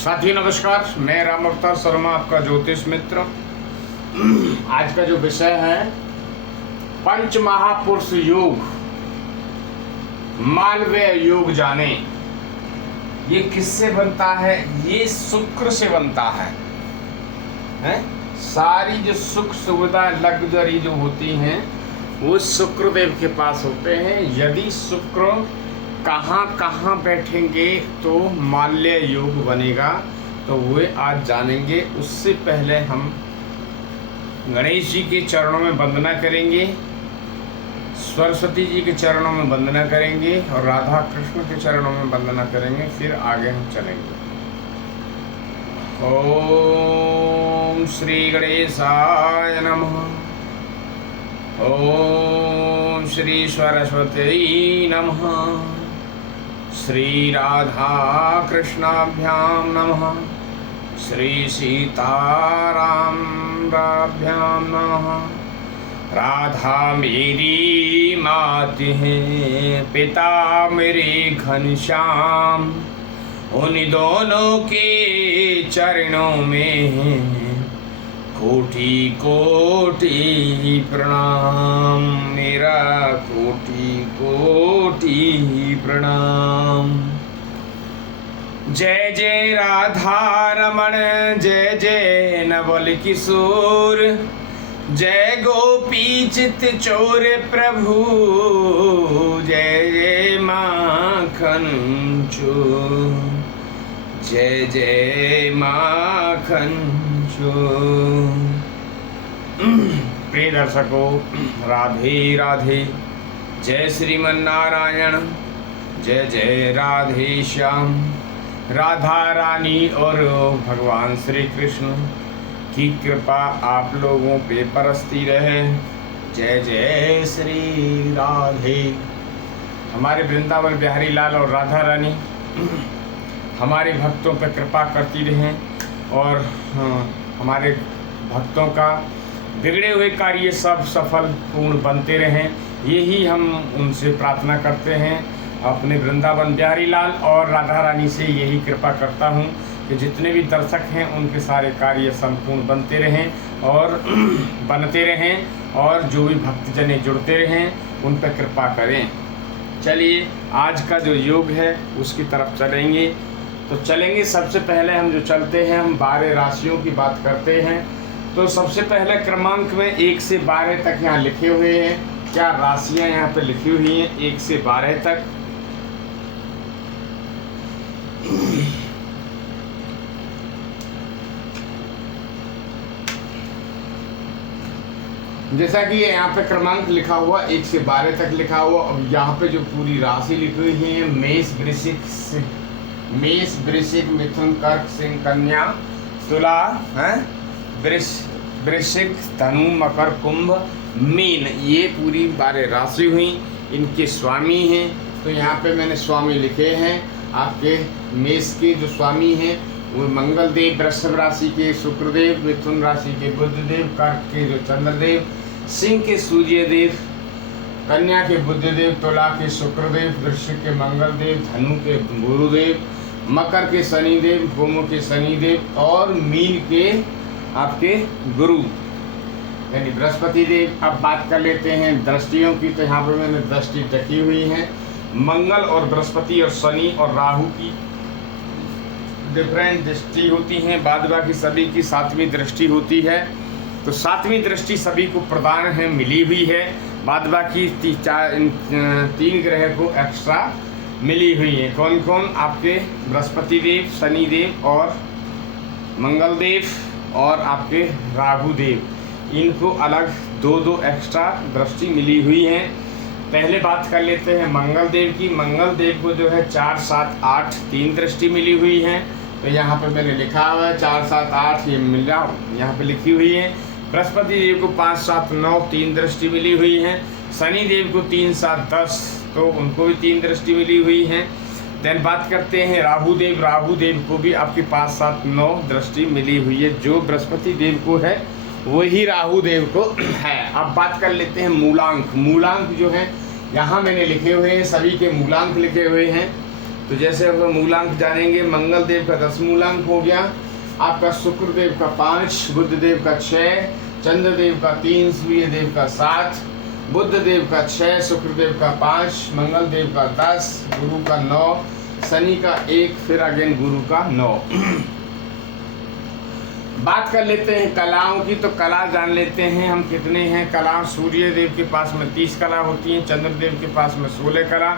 साथी नमस्कार, मैं राम अवतार शर्मा आपका ज्योतिष मित्र। आज का जो विषय है पंच महापुरुष योग, मालवीय योग जाने। ये किससे बनता है? ये शुक्र से बनता है, सारी जो सुख सुविधा लग्जरी जो होती हैं वो शुक्रदेव के पास होते हैं। यदि शुक्र कहाँ कहाँ बैठेंगे तो माल्य योग बनेगा, तो वे आज जानेंगे। उससे पहले हम गणेश जी के चरणों में वंदना करेंगे, सरस्वती जी के चरणों में वंदना करेंगे और राधा कृष्ण के चरणों में वंदना करेंगे। फिर आगे हम चलेंगे। ओम श्री गणेशाय नमः। ओम श्री सरस्वती नमः। श्री राधा कृष्णाभ्यां नमः। श्री सीतारामाभ्यां नमः। राधा मेरी माती है, पिता मेरे घनश्याम। उन दोनों के चरणों में कोटि कोटि प्रणाम, मेरा कोटि कोटि प्रणाम। जय जय राधा रमण, जय जय नवल किशोर, जय गोपी चित चोर प्रभु, जय जय माखन चोर, जय जय माखन चोर। प्रिय दर्शकों, राधे राधे। जय श्रीमन नारायण, जय जय राधे श्याम। राधा रानी और भगवान श्री कृष्ण की कृपा आप लोगों पे बरसती रहे। जय जय श्री राधे। हमारे वृंदावन बिहारी लाल और राधा रानी हमारे भक्तों पर कृपा करती रहें और हमारे भक्तों का बिगड़े हुए कार्य सब सफल पूर्ण बनते रहें। यही हम उनसे प्रार्थना करते हैं। अपने वृंदावन बिहारी लाल और राधा रानी से यही कृपा करता हूँ कि जितने भी दर्शक हैं उनके सारे कार्य संपूर्ण बनते रहें और बनते रहें, और जो भी भक्तजन जुड़ते रहें उन पर कृपा करें। चलिए आज का जो योग है उसकी तरफ चलेंगे। तो चलेंगे, सबसे पहले हम जो चलते हैं, हम 12 राशियों की बात करते हैं। तो सबसे पहले क्रमांक में 1 से 12 तक यहाँ लिखे हुए हैं। क्या राशियाँ यहाँ पे लिखी हुई हैं 1 से 12 तक। जैसा कि यहाँ पे क्रमांक लिखा हुआ 1 से 12 तक लिखा हुआ। अब यहाँ पे जो पूरी राशि लिखी हुई है, मेष वृश्चिक मिथुन कर्क सिंह कन्या तुला वृश्चिक धनु मकर कुंभ मीन, ये पूरी 12 राशि हुई। इनके स्वामी हैं, तो यहाँ पे मैंने स्वामी लिखे हैं। आपके मेष के जो स्वामी हैं वो मंगल देव, वृषभ राशि के शुक्रदेव, मिथुन राशि के बुधदेव, कर्क के जो चंद्रदेव, सिंह के सूर्यदेव, कन्या के बुधदेव, तुला के शुक्रदेव, वृश्चिक के मंगलदेव, धनु के गुरुदेव, मकर के शनिदेव, कुंभ के शनिदेव और मीन के आपके गुरु यानी बृहस्पति देव। अब बात कर लेते हैं दृष्टियों की। तो यहाँ पर मैंने दृष्टि रखी हुई है। मंगल और बृहस्पति और शनि और राहु की डिफरेंट दृष्टि होती हैं, बाद बाकी सभी की 7वीं दृष्टि होती है। तो 7वीं दृष्टि सभी को प्रदान है, मिली हुई है। बाद बाकी 3 ग्रह को एक्स्ट्रा मिली हुई है। कौन कौन? आपके बृहस्पति देव, शनि देव और मंगल देव और आपके राहु देव, इनको अलग 2-2 एक्स्ट्रा दृष्टि मिली हुई है। पहले बात कर लेते हैं मंगल देव की। मंगल देव को जो है 4, 7, 8 3 दृष्टि मिली हुई है। तो यहाँ पे मैंने लिखा हुआ है 4, 7, 8 ये मिला यहाँ पे लिखी हुई है। बृहस्पति देव को 5, 7, 9 3 दृष्टि मिली हुई है। शनि देव को 3, 7, 10 तो उनको भी 3 दृष्टि मिली हुई है। देन बात करते हैं राहु देव। राहु देव को भी आपके 5, 7, 9 दृष्टि मिली हुई है। जो बृहस्पति देव को है वही राहु देव को है। अब बात कर लेते हैं मूलांक। मूलांक जो है यहाँ मैंने लिखे हुए हैं, सभी के मूलांक लिखे हुए हैं। तो जैसे अब मूलांक जानेंगे, मंगल देव का 10 मूलांक हो गया, आपका शुक्र देव का 5, बुध देव का 6, चंद्र देव का 3, सूर्य देव का 7, बुध देव का 6, शुक्र देव का 5, मंगल देव का 10, गुरु का 9, शनि का 1, फिर अगेन गुरु का 9। बात कर लेते हैं कलाओं की। तो कला जान लेते हैं हम कितने हैं कला। सूर्य देव के पास में 30 कला होती हैं, चंद्र देव के पास में 16 कला,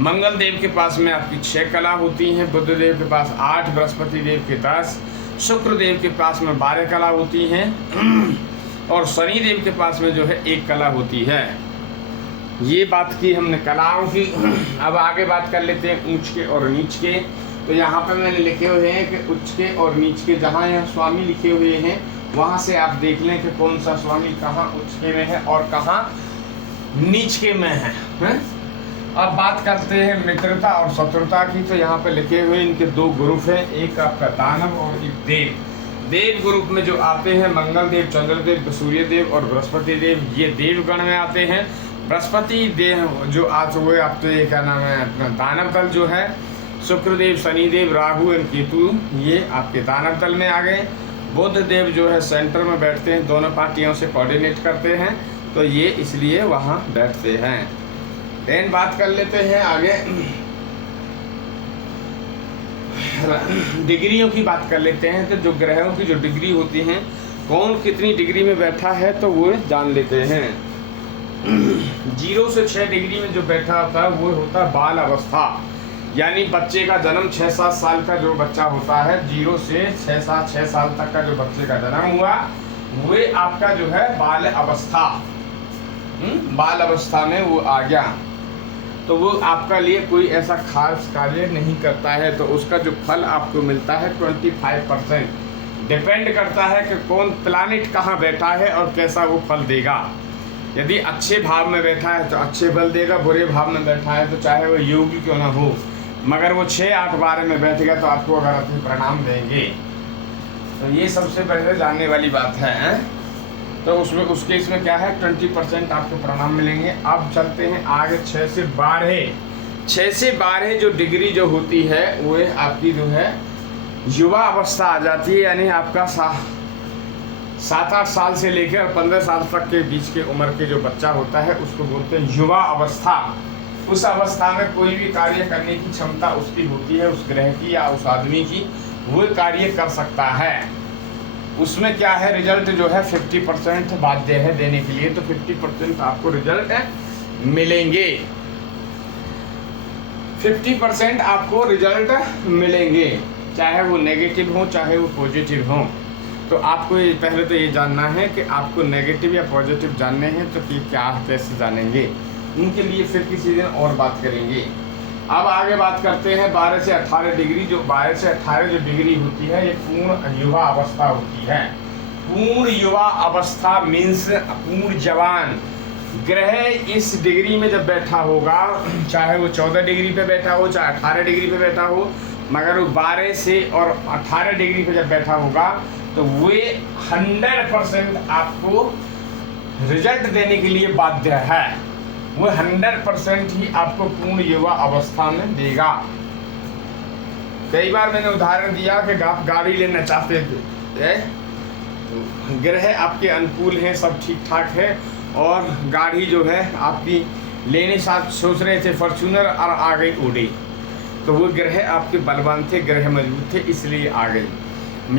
मंगल देव के पास में आपकी 6 कला होती हैं, बुध देव के पास 8, बृहस्पति देव के 10, शुक्र देव के पास में 12 कला होती हैं और शनि देव के पास में जो है 1 कला होती है। ये बात की हमने कलाओं की। अब आगे बात कर लेते हैं ऊंच के और नीच के। तो यहाँ पे मैंने लिखे हुए हैं कि उच्च के और नीच के, जहाँ यहाँ स्वामी लिखे हुए हैं वहाँ से आप देख लें कि कौन सा स्वामी कहाँ उच्च के में है और कहाँ नीच के में है, हैं? अब बात करते हैं मित्रता और शत्रुता की। तो यहाँ पे लिखे हुए इनके 2 ग्रुप हैं, एक आपका दानव और एक देव। देव ग्रुप में जो आते हैं मंगल देव, चंद्र देव, सूर्य देव और बृहस्पति देव, ये देव गण में आते हैं। बृहस्पति देव जो आज हुए आपके क्या नाम है अपना दानव दल जो है, शुक्रदेव, शनिदेव, राहु और केतु ये आपके दानव दल में आ गए। बुध देव जो है सेंटर में बैठते हैं, दोनों पार्टियों से कोऑर्डिनेट करते हैं, तो ये इसलिए वहाँ बैठते हैं। देन बात कर लेते हैं आगे डिग्रियों की बात कर लेते हैं। तो जो ग्रहों की जो डिग्री होती हैं, कौन कितनी डिग्री में बैठा है तो वो जान लेते हैं। 0 से 6 डिग्री में जो बैठा होता है वो होता है बाल अवस्था, यानी बच्चे का जन्म 6-7 साल का जो बच्चा होता है, 0 से 6 साल तक का जो बच्चे का जन्म हुआ वो आपका जो है बाल अवस्था, बाल अवस्था में वो आ गया। तो वो आपका लिए कोई ऐसा खास कार्य नहीं करता है, तो उसका जो फल आपको मिलता है 25% डिपेंड करता है कि कौन प्लैनेट कहाँ बैठा है और कैसा वो फल देगा। यदि अच्छे भाव में बैठा है तो अच्छे फल देगा, बुरे भाव में बैठा है तो चाहे वो योगी क्यों ना हो, मगर वो 6-8 12 में बैठ गया तो आपको अगर अपने प्रणाम देंगे। तो ये सबसे पहले जानने वाली बात है। तो उसमें उसके इसमें क्या है 20% आपको प्रणाम मिलेंगे। अब चलते हैं आगे 6 से 12 जो डिग्री जो होती है वो आपकी जो है युवा अवस्था आ जाती है, यानी आपका 7-8 साल से लेकर 15 साल तक के बीच के उम्र के जो बच्चा होता है उसको बोलते हैं युवा अवस्था। उस अवस्था में कोई भी कार्य करने की क्षमता उसकी होती है, उस ग्रह की या उस आदमी की, वो कार्य कर सकता है। उसमें क्या है रिजल्ट जो है 50% बाध्य है देने के लिए, तो 50% आपको रिजल्ट मिलेंगे, 50% आपको रिजल्ट मिलेंगे, चाहे वो नेगेटिव हो चाहे वो पॉजिटिव हो। तो आपको पहले तो ये जानना है कि आपको नेगेटिव या पॉजिटिव जानने हैं तो कि क्या कैसे जानेंगे, उनके लिए फिर किसी दिन और बात करेंगे। अब आगे बात करते हैं 12 से 18 डिग्री। जो 12 से 18 जो डिग्री होती है ये पूर्ण युवा अवस्था होती है। पूर्ण युवा अवस्था मीन्स पूर्ण जवान। ग्रह इस डिग्री में जब बैठा होगा, चाहे वो 14 डिग्री पे बैठा हो चाहे 18 डिग्री पे बैठा हो, मगर वो 12 से और 18 डिग्री पे जब बैठा होगा तो वे 100% आपको रिजल्ट देने के लिए बाध्य है। वो 100% ही आपको पूर्ण युवा अवस्था में देगा। कई बार मैंने उदाहरण दिया कि आप गाड़ी लेना चाहते थे, ग्रह आपके अनुकूल हैं, सब ठीक ठाक है, और गाड़ी जो है आपकी लेने साथ सोच रहे थे फॉर्च्यूनर और आ गई ओडी, तो वो ग्रह आपके बलवान थे, ग्रह मजबूत थे, इसलिए आ गई।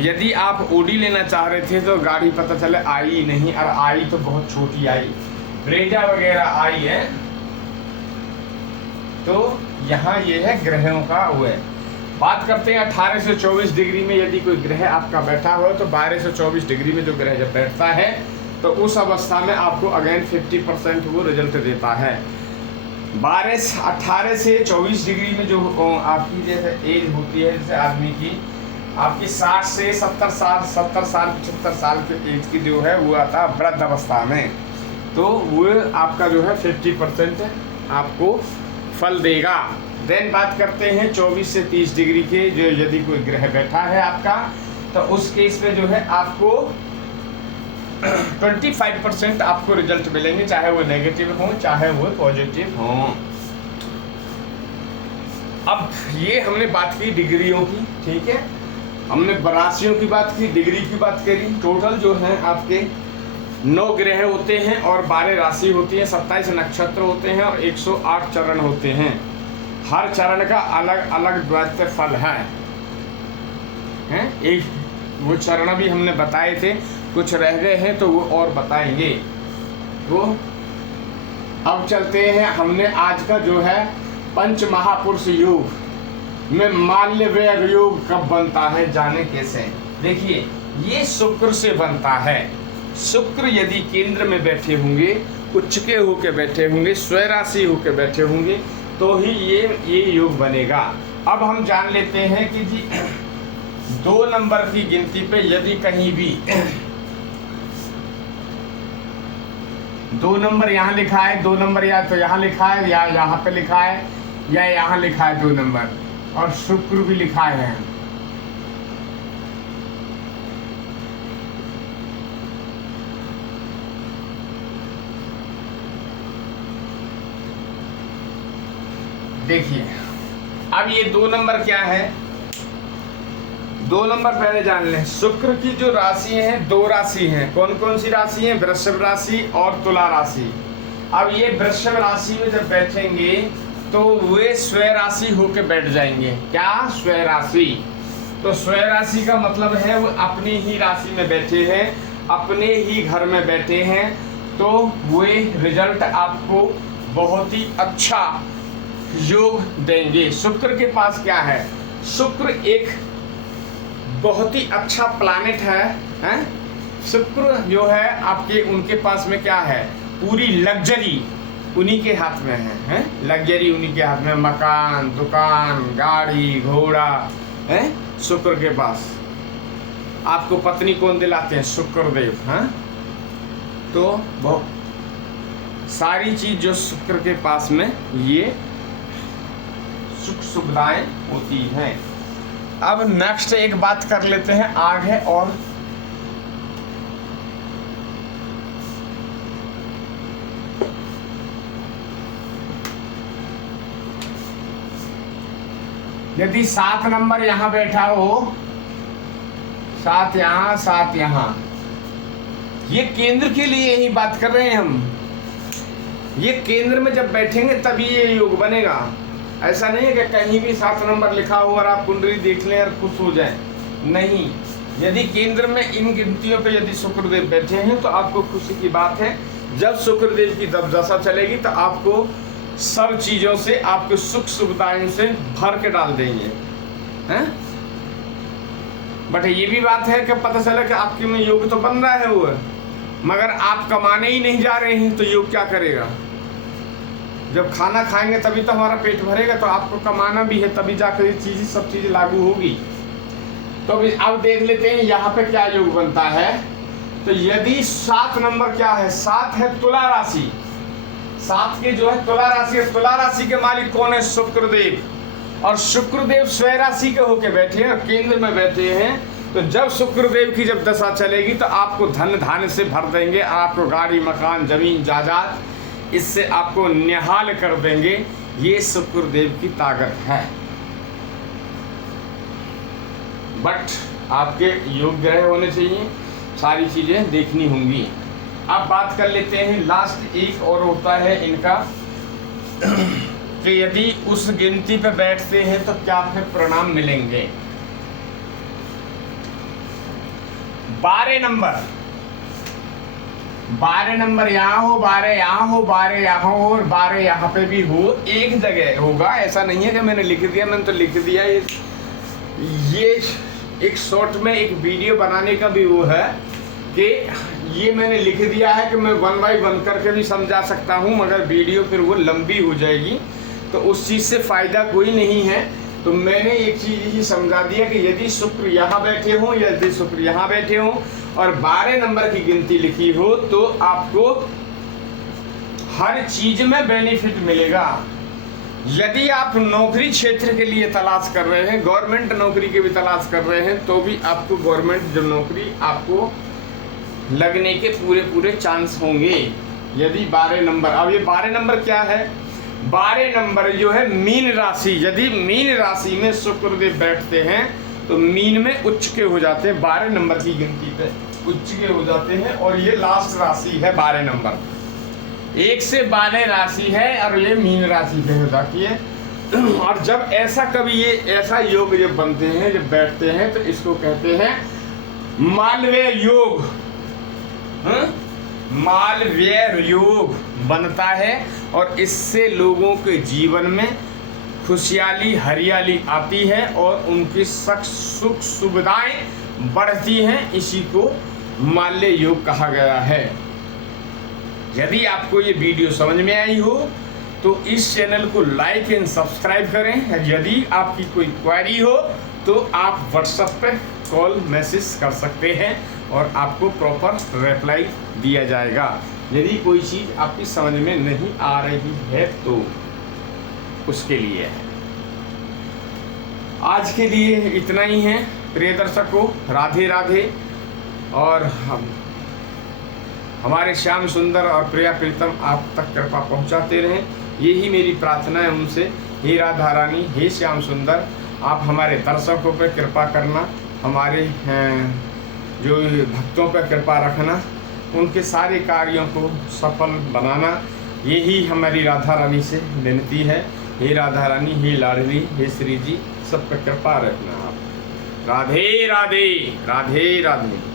यदि आप ओडी लेना चाह रहे थे तो गाड़ी पता चले आई नहीं, और आई तो बहुत छोटी आई, ब्रेजा वगैरह आई है। तो यहाँ ये है ग्रहों का वो है। बात करते हैं 18 से 24 डिग्री में यदि कोई ग्रह आपका बैठा हो, तो 12 से 24 डिग्री में जो ग्रह जब बैठता है तो उस अवस्था में आपको अगेन 50% वो रिजल्ट देता है। 18 से 24 डिग्री में जो आपकी जैसे एज होती है, जैसे आदमी की आपकी 60 से 70 साल 75 साल के एज की जो है वो आता है वृद्ध अवस्था में, तो वो आपका जो है 50% आपको फल देगा। देन बात करते हैं 24 से 30 डिग्री के, जो यदि कोई ग्रह बैठा है आपका, तो उस केस में जो है आपको 25% आपको रिजल्ट मिलेंगे, चाहे वो नेगेटिव हो चाहे वो पॉजिटिव हो। अब ये हमने बात की डिग्रियों की, ठीक है, हमने राशियों की बात की, डिग्री की बात करी। टोटल जो है आपके 9 ग्रह होते हैं और 12 राशि होती है, 27 नक्षत्र होते हैं और 108 चरण होते हैं। हर चरण का अलग अलग द्वैत फल है। एक वो चरण भी हमने बताए थे, कुछ रह गए हैं तो वो और बताएंगे। तो अब चलते हैं, हमने आज का जो है पंच महापुरुष योग में माल्य व्यय योग कब बनता है, जाने कैसे। देखिए ये शुक्र से बनता है। शुक्र यदि केंद्र में बैठे होंगे, उच्चके होके बैठे होंगे, स्वराशि होके बैठे होंगे, तो ही ये योग बनेगा। अब हम जान लेते हैं कि जी 2 नंबर की गिनती पे यदि कहीं भी 2 नंबर यहाँ लिखा है, 2 नंबर या तो यहाँ लिखा है या यहाँ पे लिखा है या यहाँ लिखा है 2 नंबर, और शुक्र भी लिखा है, देखिए अब ये 2 नंबर क्या है। 2 नंबर पहले जान लें। शुक्र की जो राशि है 2 राशि हैं। कौन कौन सी राशि है? वृषभ राशि और तुला राशि। अब ये वृषभ राशि में जब बैठेंगे तो वे स्वय राशि होके बैठ जाएंगे। क्या? स्वय राशि। तो स्वय राशि का मतलब है वो अपनी ही राशि में बैठे हैं, अपने ही घर में बैठे हैं, तो वे रिजल्ट आपको बहुत ही अच्छा योग देंगे। शुक्र के पास क्या है? शुक्र एक बहुत ही अच्छा प्लैनेट है? शुक्र जो है आपके, उनके पास में क्या है? पूरी लग्जरी उन्हीं के हाथ में है? लग्जरी उन्हीं के हाथ में, मकान, दुकान, गाड़ी, घोड़ा है शुक्र के पास। आपको पत्नी कौन दिलाते हैं? शुक्रदेव। हैं तो बहुत सारी चीज जो शुक्र के पास में ये सुख सुविधाएं होती हैं। अब नेक्स्ट एक बात कर लेते हैं आगे, और यदि 7 नंबर यहां बैठा हो, 7 यहां 7 यहां, ये केंद्र के लिए ही बात कर रहे हैं हम। ये केंद्र में जब बैठेंगे तभी ये योग बनेगा। ऐसा नहीं है कि कहीं भी 7 नंबर लिखा हो और आप कुंडली देख लें और खुश हो जाएं। नहीं, यदि केंद्र में इन गिनतियों पे यदि शुक्रदेव बैठे हैं तो आपको खुशी की बात है। जब शुक्रदेव की दशा चलेगी तो आपको सब चीजों से, आपके सुख सुविधाओं से भर के डाल देंगे। हैं? बट ये भी बात है कि पता चला कि आपके में योग तो बन रहा है वो, मगर आप कमाने ही नहीं जा रहे हैं, तो योग क्या करेगा? जब खाना खाएंगे तभी तो हमारा पेट भरेगा, तो आपको कमाना भी है, तभी जाकर ये चीज़, सब चीज़ें लागू होगी। तो अब देख लेते हैं यहाँ पे क्या योग बनता है। तो यदि 7 नंबर क्या है? 7 है तुला राशि। 7 के जो है तुला राशि है। तुला राशि के मालिक कौन है? शुक्रदेव। और शुक्रदेव स्वय राशि के होके बैठे हैं और केंद्र में बैठे हैं। तो जब शुक्रदेव की जब दशा चलेगी तो आपको धन धान्य से भर देंगे, आपको गाड़ी, मकान, जमीन, जायदाद, इससे आपको निहाल कर देंगे। ये शुक्रदेव की ताकत है। बट आपके योग ग्रह होने चाहिए, सारी चीजें देखनी होंगी। अब बात कर लेते हैं लास्ट एक और होता है इनका कि यदि उस गिनती पे बैठते हैं तो क्या फिर परिणाम मिलेंगे। 12 नंबर, 12 नंबर यहाँ हो, 12 यहाँ हो, 12 यहाँ हो और 12 यहाँ पे भी हो, एक जगह होगा। ऐसा नहीं है कि मैंने लिख दिया, मैंने तो लिख दिया। ये एक शॉर्ट में एक वीडियो बनाने का भी वो है कि ये मैंने लिख दिया है कि मैं 1 बाय 1 करके भी समझा सकता हूँ, मगर वीडियो फिर वो लंबी हो जाएगी, तो उस चीज़ से फ़ायदा कोई नहीं है। तो मैंने एक चीज़ ही समझा दिया कि यदि शुक्र यहाँ बैठे हों, यदि शुक्र यहाँ बैठे हों और 12 नंबर की गिनती लिखी हो, तो आपको हर चीज में बेनिफिट मिलेगा। यदि आप नौकरी क्षेत्र के लिए तलाश कर रहे हैं, गवर्नमेंट नौकरी की भी तलाश कर रहे हैं, तो भी आपको गवर्नमेंट जो नौकरी आपको लगने के पूरे चांस होंगे यदि 12 नंबर। अब ये 12 नंबर क्या है? 12 नंबर जो है मीन राशि, यदि मीन राशि में शुक्रदेव बैठते हैं तो मीन में उच्च के हो जाते हैं, 12 नंबर की गिनती पे उच्च के हो जाते हैं। और ये लास्ट राशि है 12 नंबर, 1 से 12 राशि है और ये मीन राशि पे हो जाती है। और जब ऐसा कभी ये ऐसा योग जब बनते हैं, जब बैठते हैं, तो इसको कहते हैं मालव्य योग। मालव्य योग बनता है और इससे लोगों के जीवन में खुशहाली हरियाली आती है और उनकी सुख सुविधाएं बढ़ती हैं। इसी को माल्य योग कहा गया है। यदि आपको ये वीडियो समझ में आई हो तो इस चैनल को लाइक एंड सब्सक्राइब करें। यदि आपकी कोई क्वेरी हो तो आप व्हाट्सएप पे कॉल मैसेज कर सकते हैं और आपको प्रॉपर रिप्लाई दिया जाएगा। यदि कोई चीज़ आपकी समझ में नहीं आ रही है तो उसके लिए है। आज के लिए इतना ही है प्रिय दर्शकों, राधे राधे। और हमारे श्याम सुंदर और प्रिया प्रीतम आप तक कृपा पहुंचाते रहें, यही मेरी प्रार्थना है उनसे। हे राधा रानी, हे श्याम सुंदर, आप हमारे दर्शकों पर कृपा करना, हमारे जो भक्तों पर कृपा रखना, उनके सारे कार्यों को सफल बनाना, यही हमारी राधा रानी से विनती है। हे राधा रानी, हे लाडली, हे श्री जी, सब पर कृपा रखना आप। राधे राधे, राधे राधे।